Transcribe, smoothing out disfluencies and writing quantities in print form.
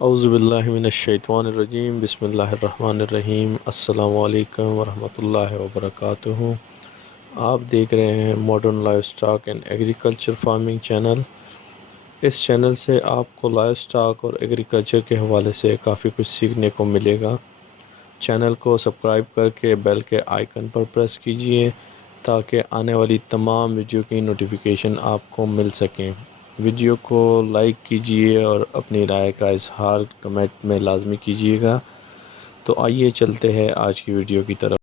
औज़ुबिल्लाहि मिनश्शैतानिर्रजीम बिस्मिल्लाहिर्रहमानिर्रहीम अस्सलामु अलैकुम वरहमतुल्लाहि वबरकातुहू। आप देख रहे हैं modern live stock and agriculture farming channel. इस चैनल से आपको लाइव स्टॉक और एग्रीकल्चर के हवाले से काफ़ी कुछ सीखने को मिलेगा। चैनल को सब्सक्राइब करके बेल के आइकन पर प्रेस कीजिए ताकि आने वाली तमाम वीडियो की नोटिफिकेशन आपको मिल सकें। वीडियो को लाइक कीजिए और अपनी राय का इजहार कमेंट में लाजमी कीजिएगा। तो आइए चलते हैं आज की वीडियो की तरफ।